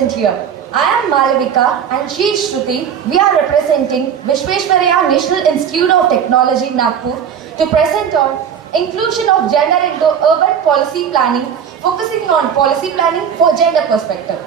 present here. I am Malavika and she is Shruti. We are representing Vishweshwaraya National Institute of Technology, Nagpur, to present on inclusion of gender into urban policy planning, focusing on policy planning for gender perspective.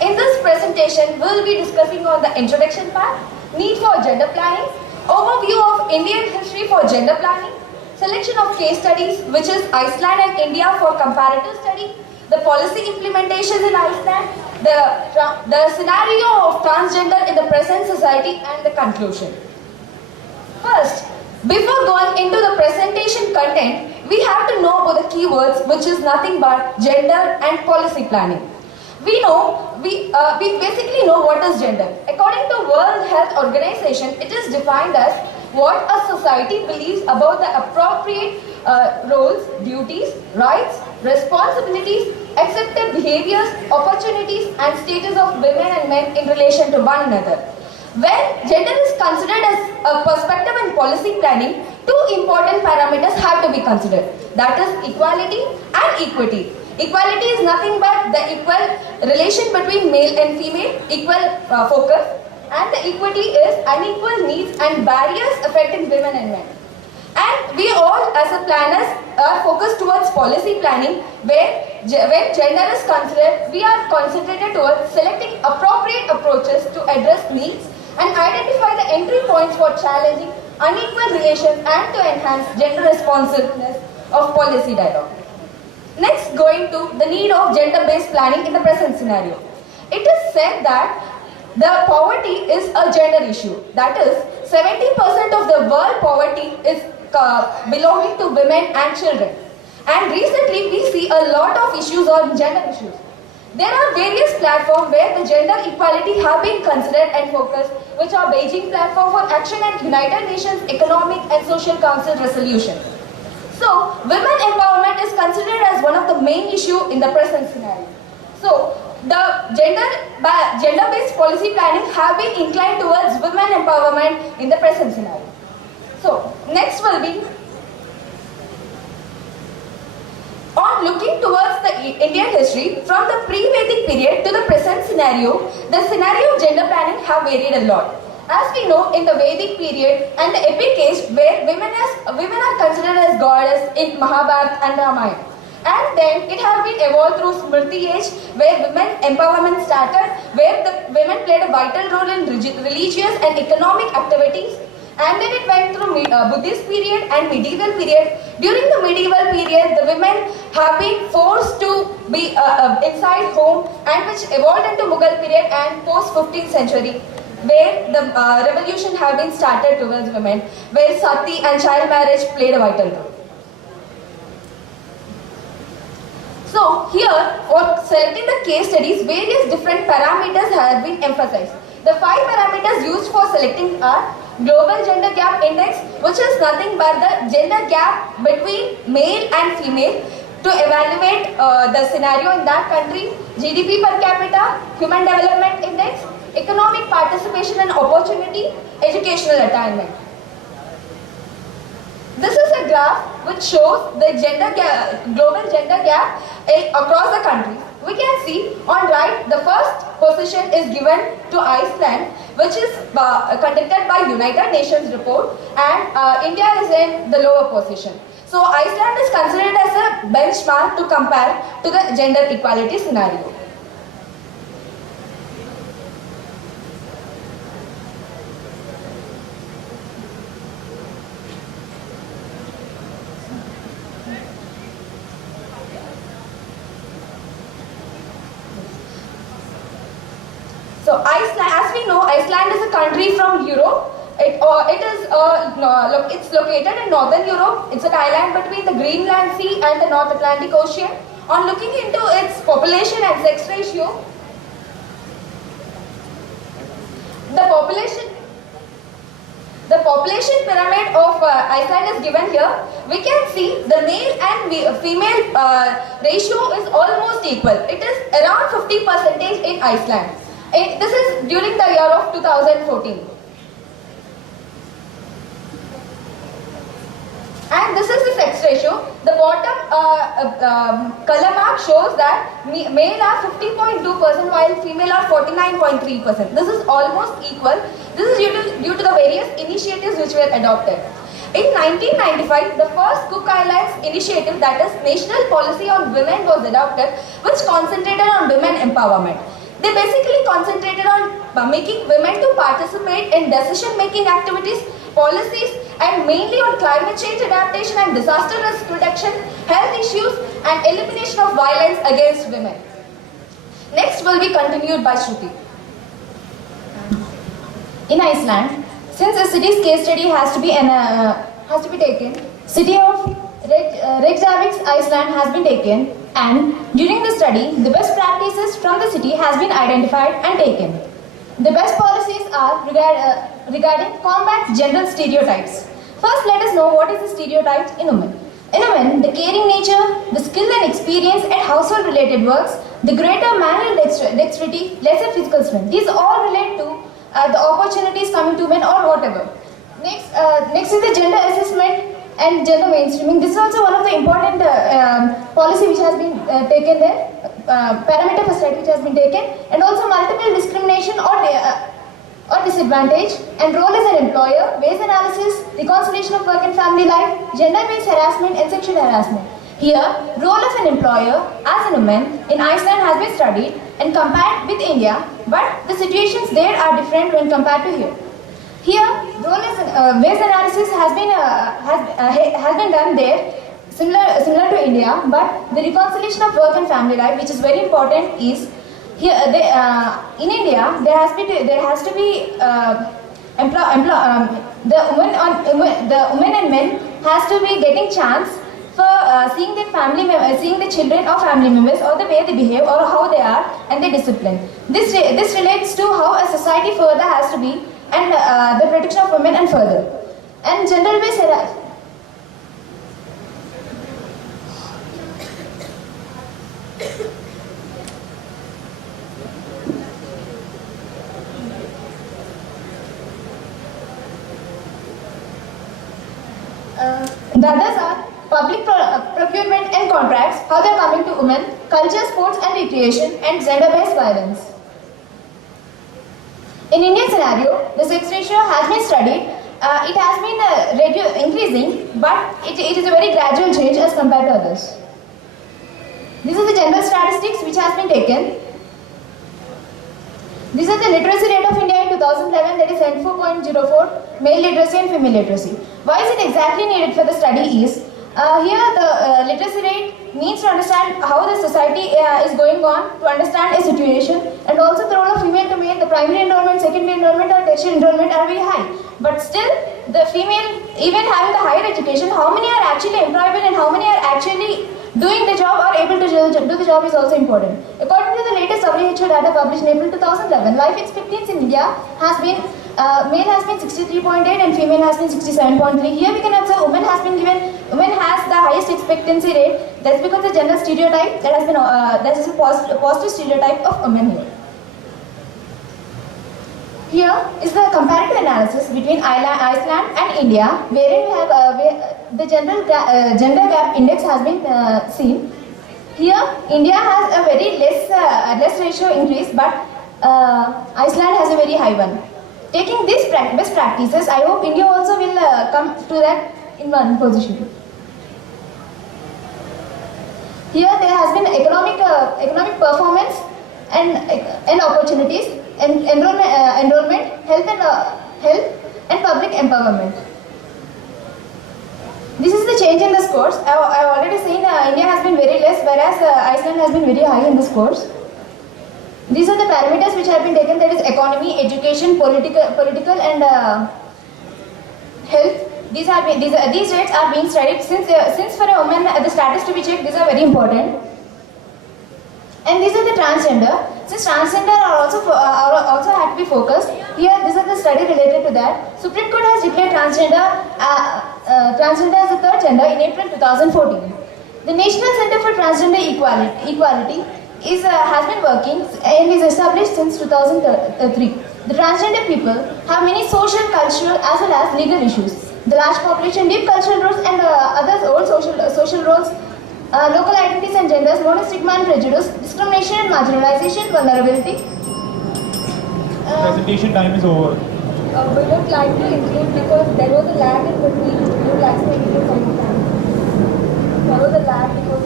In this presentation, we will be discussing on the introduction part, need for gender planning, overview of Indian history for gender planning, selection of case studies, which is Iceland and India for comparative study, the policy implementations in Iceland, the scenario of transgender in the present society, and the conclusion. First, before going into the presentation content, we have to know about the keywords, which is nothing but gender and policy planning. We basically know what is gender. According to World Health Organization, it is defined as what a society believes about the appropriate roles, duties, rights, responsibilities, accepted behaviors, opportunities, and status of women and men in relation to one another. When gender is considered as a perspective in policy planning, two important parameters have to be considered. That is equality and equity. Equality is nothing but the equal relation between male and female, equal focus, and the equity is unequal needs and barriers affecting women and men. And we all as a planners are focused towards policy planning where when gender is considered, we are concentrated towards selecting appropriate approaches to address needs and identify the entry points for challenging unequal relations and to enhance gender responsiveness of policy dialogue. Next, going to the need of gender-based planning in the present scenario. It is said that the poverty is a gender issue. That is, 70% of the world poverty is belonging to women and children. And recently, we see a lot of issues on gender issues. There are various platforms where the gender equality have been considered and focused, which are Beijing Platform for Action and United Nations Economic and Social Council resolution. So, women empowerment is considered as one of the main issues in the present scenario. So, the gender-based policy planning have been inclined towards women empowerment in the present scenario. So, next will be on looking towards the Indian history from the pre-Vedic period to the present scenario, the scenario of gender planning have varied a lot. As we know, in the Vedic period and the epic age where women are considered as goddess in Mahabharata and Ramayana. And then it has been evolved through Smriti age where women empowerment started, where the women played a vital role in religious and economic activities. And then it went through Buddhist period and medieval period. During the medieval period, the women have been forced to be inside home, and which evolved into Mughal period and post 15th century, where the revolution have been started towards women, where sati and child marriage played a vital role. So here, for selecting the case studies, various different parameters have been emphasized. The 5 parameters used for selecting are Global Gender Gap Index, which is nothing but the gender gap between male and female to evaluate the scenario in that country, GDP per capita, Human Development Index, economic participation and opportunity, educational attainment. This is a graph which shows the global gender gap across the countries. We can see on right, the first position is given to Iceland, which is conducted by United Nations report, and India is in the lower position. So Iceland is considered as a benchmark to compare to the gender equality scenario. So Iceland, as we know, Iceland is a country from Europe. It's located in northern Europe. It's an island between the Greenland Sea and the North Atlantic Ocean. On looking into its population and sex ratio, the population pyramid of Iceland is given here. We can see the male and female ratio is almost equal. It is around 50% in Iceland. This is during the year of 2014. And this is the sex ratio, the bottom color mark shows that male are 50.2% while female are 49.3%. This is almost equal. This is due to the various initiatives which were adopted. In 1995, the first Cook Islands initiative, that is National Policy on Women, was adopted, which concentrated on women empowerment. They basically concentrated on making women to participate in decision-making activities, policies, and mainly on climate change adaptation and disaster risk reduction, health issues, and elimination of violence against women. Next will be continued by Shruti. In Iceland, since a city's case study has to be taken, city of Reykjavik, Iceland has been taken, and during the study, the best practices from the city has been identified and taken. The best policies are regarding combat gender stereotypes. First, let us know what is the stereotypes in women. In women, the caring nature, the skill and experience at household-related works, the greater manual dexterity, lesser physical strength. These all relate to the opportunities coming to men or whatever. Next is the gender assessment and gender mainstreaming. This is also one of the important policy which has been taken there, parameter for study which has been taken, and also multiple discrimination or disadvantage, and role as an employer, wage analysis, reconciliation of work and family life, gender-based harassment and sexual harassment. Here, role of an employer as a woman in Iceland has been studied and compared with India, but the situations there are different when compared to here. Here, role as wage analysis has been done there, similar to India, but the reconciliation of work and family life, which is very important, is here. In India, there has to be the women and men has to be getting chance for seeing the children or family members, or the way they behave or how they are and their discipline. This relates to how a society further has to be, and the protection of women and further. And gender-based harassment. The others are public procurement and contracts, how they are coming to women, culture, sports and recreation, and gender-based violence. In Indian scenario, the sex ratio has been studied. It has been increasing, but it is a very gradual change as compared to others. These are the general statistics which has been taken. This is the literacy rate of India in 2011, that is 74.04, male literacy and female literacy. Why is it exactly needed for the study is, here the literacy rate means to understand how the society is going on, to understand a situation, and also the role of female to male, the primary enrollment, secondary enrollment or tertiary enrollment are very high. But still, the female, even having the higher education, how many are actually employable and how many are actually doing the job or able to do the job is also important. According to the latest WHO data published in April 2011, life expectancy in India has been, male has been 63.8 and female has been 67.3. Here we can observe women has the highest expectancy rate. That's because the gender stereotype that has been, that is a positive stereotype of women here. Here is the comparative analysis between Iceland and India, wherein we have the gender gap index has been seen. Here, India has a very less ratio increase, but Iceland has a very high one. Taking these best practices, I hope India also will come to that in one position. Here, there has been economic performance and opportunities, and enrollment, health and public empowerment. This is the change in the scores. I have already seen India has been very less, whereas Iceland has been very high in the scores. These are the parameters which have been taken, that is economy, education, political and health. These rates are being studied since for a woman the status to be checked. These are very important. And these are the transgender. Since transgender are also had to be focused, here these are the study related to that. Supreme Court has declared transgender as a third gender in April 2014. The National Center for Transgender Equality has been working and is established since 2003. The transgender people have many social, cultural as well as legal issues. the large population, deep cultural roots, and others old social roles, local identities and genders, modern stigma and prejudice, discrimination and marginalization, vulnerability. Presentation time is over. We would like to include because there was a lag in between. We would like to include some time. There was a lag because.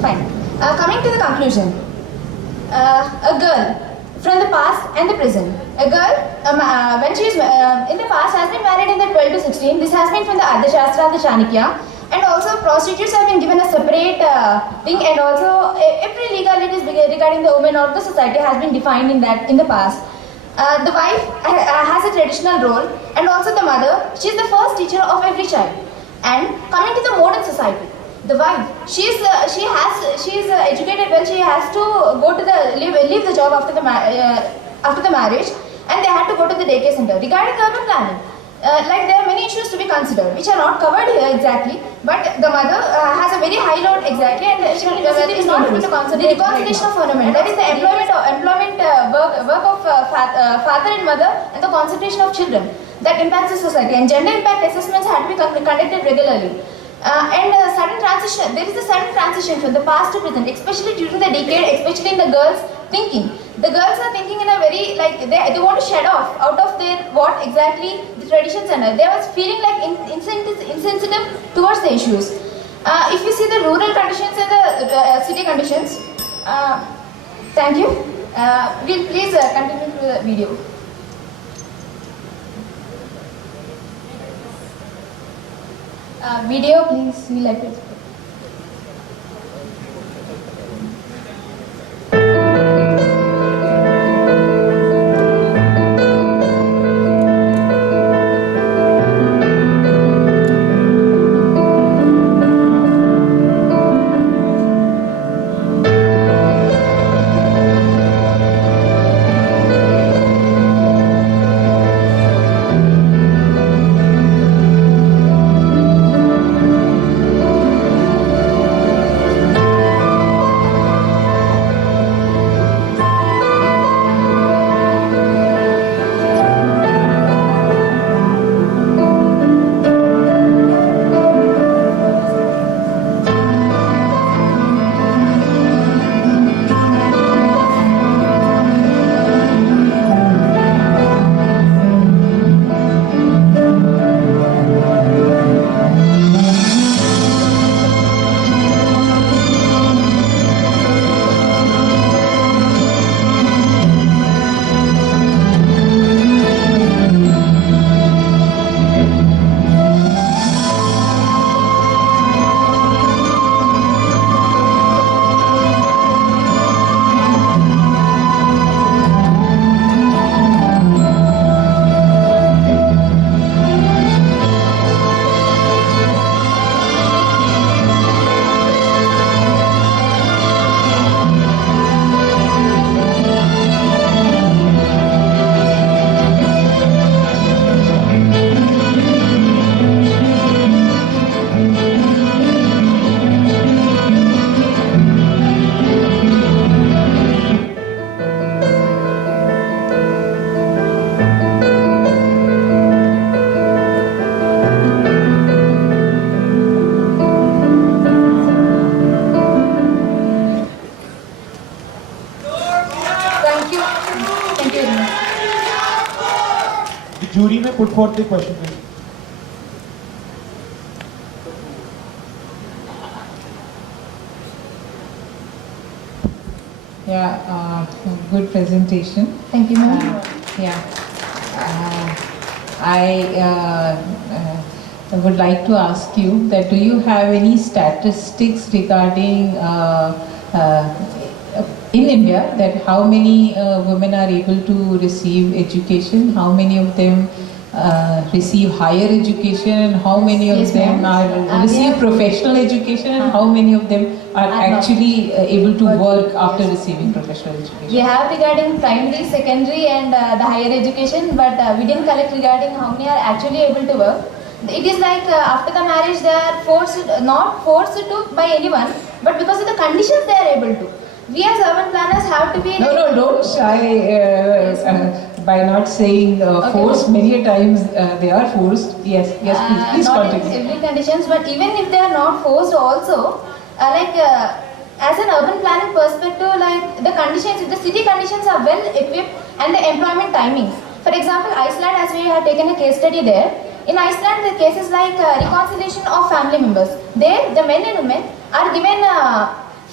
Fine. Coming to the conclusion. A girl from the past and the present. A girl, when she is in the past, has been married in the 12 to 16. This has been from the Ardhashastra, the Chanakya. And also prostitutes have been given a separate thing, and also every legalities regarding the women or the society has been defined in the past. The wife has a traditional role, and also the mother. She is the first teacher of every child. And coming to the modern society, the wife, she is educated well. She has to go to leave the job after the marriage, and they have to go to the daycare center. Regarding urban planning, like there are many issues to be considered, which are not covered here exactly. But the mother has a very high load exactly, and she is not able to concentrate. The reconciliation of ornament, that is the employment work of father and mother, and the concentration of children that impacts the society. And gender impact assessments have to be conducted regularly. Sudden transition. There is a sudden transition from the past to present, especially during the decade, especially in the girls' thinking. The girls are thinking in a very they want to shed off out of their what exactly the traditions and all. They are feeling like insensitive towards the issues. If you see the rural conditions and the city conditions, thank you. We'll please continue to the video. Video, please. We like to explain. Jury may put forth the question, please. Yeah, good presentation. Thank you, ma'am. I would like to ask you that do you have any statistics regarding in India that how many women are able to receive education, how many of them receive higher education, and how many of Yes, them ma'am. are receive professional education, and how many of them are actually able to work after receiving professional education? We have regarding primary, secondary and the higher education, but we didn't collect regarding how many are actually able to work. It is like after the marriage they are not forced to by anyone, but because of the conditions they are able to. We as urban planners have to be... No, don't shy. by not saying forced, many a times they are forced. Yes, yes, please Not in continue. every conditions, but even if they are not forced also, as an urban planning perspective, like the conditions, the city conditions are well equipped and the employment timings. For example, Iceland, as we have taken a case study there, in Iceland the cases like reconciliation of family members. There, the men and women are given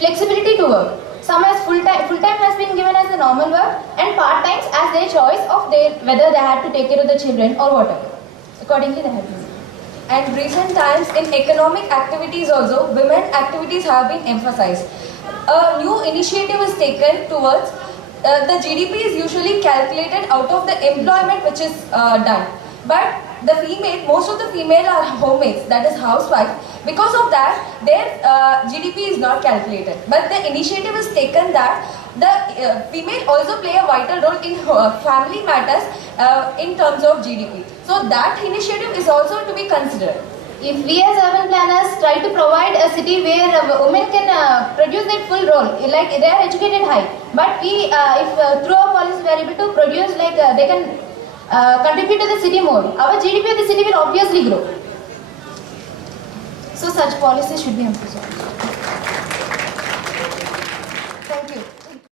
flexibility to work. Some as full-time has been given as the normal work and part-times as their choice of whether they had to take care of the children or whatever. Accordingly, they have been. And recent times in economic activities also, women activities have been emphasized. A new initiative is taken towards the GDP is usually calculated out of the employment which is done. But the most of the female are homemakers, that is housewives. Because of that, their GDP is not calculated. But the initiative is taken that the female also play a vital role in family matters in terms of GDP. So that initiative is also to be considered. If we as urban planners try to provide a city where women can produce their full role, like they are educated high, but we, if through our policy we are able to produce like they can contribute to the city more, our GDP of the city will obviously grow. So such policies should be emphasized.